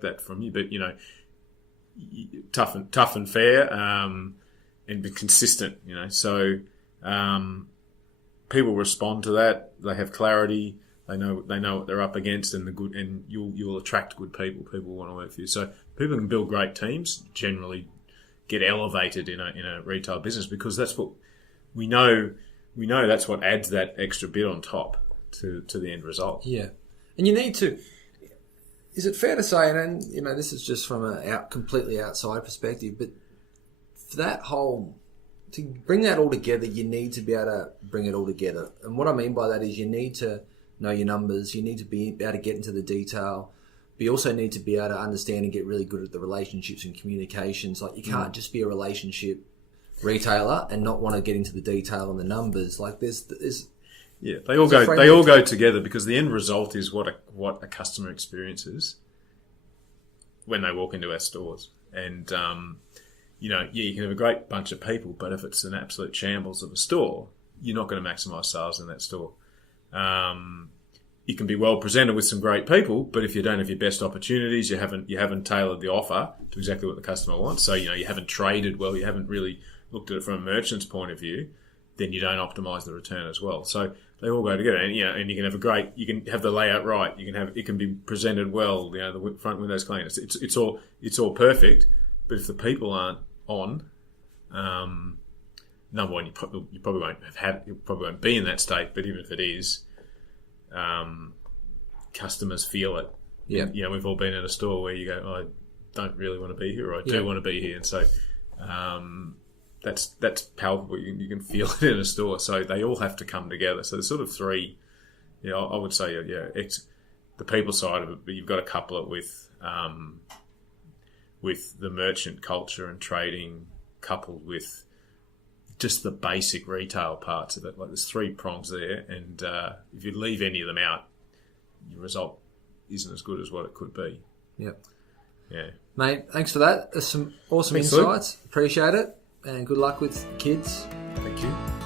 expect that from you. But tough and fair, and be consistent. So people respond to that. They have clarity. They know what they're up against, and you'll attract good people. People want to work for you. So people can build great teams. Generally, get elevated in a retail business because that's what we know. We know that's what adds that extra bit on top to the end result. Yeah, and you need to. Is it fair to say, and this is just from a completely outside perspective, but for that whole, to bring that all together, you need to be able to bring it all together. And what I mean by that is you need to know your numbers, you need to be able to get into the detail, but you also need to be able to understand and get really good at the relationships and communications. Like you can't just be a relationship retailer and not want to get into the detail and the numbers. Like there's yeah, they all go together because the end result is what a customer experiences when they walk into our stores. And you can have a great bunch of people, but if it's an absolute shambles of a store, you're not going to maximise sales in that store. You can be well presented with some great people, but if you don't have your best opportunities, you haven't tailored the offer to exactly what the customer wants. So you haven't traded well, you haven't really looked at it from a merchant's point of view, then you don't optimise the return as well. So they all go together, and you can have you can have the layout right, it can be presented well, the front window's clean. It's all perfect, but if the people aren't on, number one, you probably won't be in that state. But even if it is, customers feel it. Yeah, we've all been in a store where you go, I don't really want to be here, or I do want to be here, and so. That's palpable. You can feel it in a store. So they all have to come together. So there's sort of three. I would say it's the people side of it, but you've got to couple it with the merchant culture and trading, coupled with just the basic retail parts of it. Like there's three prongs there, and if you leave any of them out, your result isn't as good as what it could be. Yep. Yeah. Mate, thanks for that. There's some awesome Thanks, insights. Luke. Appreciate it. And good luck with kids. Thank you.